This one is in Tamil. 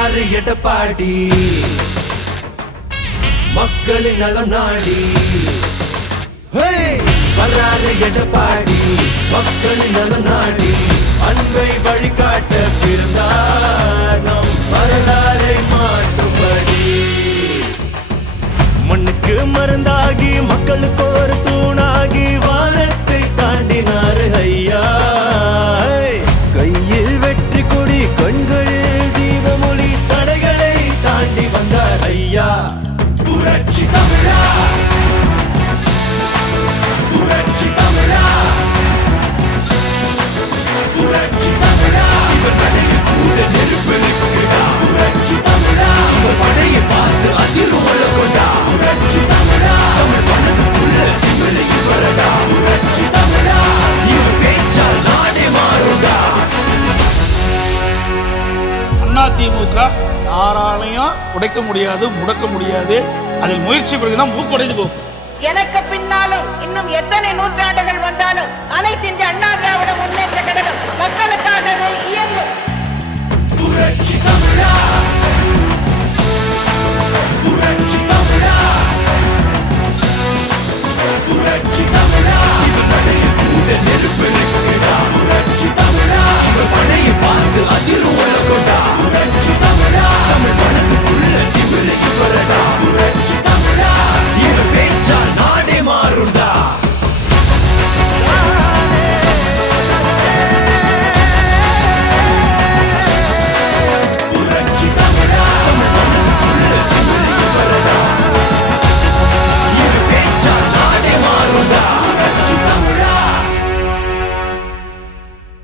வந்தாரு எடப்பாடி. மக்களின் நலம் நாடி. வர்றாரு எடப்பாடி மக்களின் நலம் நாடி. அன்பை வழிகா அதிமுக யாராலையும் உடைக்க முடியாது முடக்க முடியாது. அதில் முயற்சி பிறகுதான் மூக்குடைந்து போகும். எனக்கு பின்னாலும் இன்னும் எத்தனை நூற்றாண்டுகள் வந்தாலும் அனைத்து இந்திய அண்ணா திராவிட முன்னேற்ற கழகம் மக்களுக்காகவே இயங்கும். புரட்சி தமிழா. புரட்சி தமிழா. புரட்சி தமிழா. இவன் நடையில் கூட நெருப்பு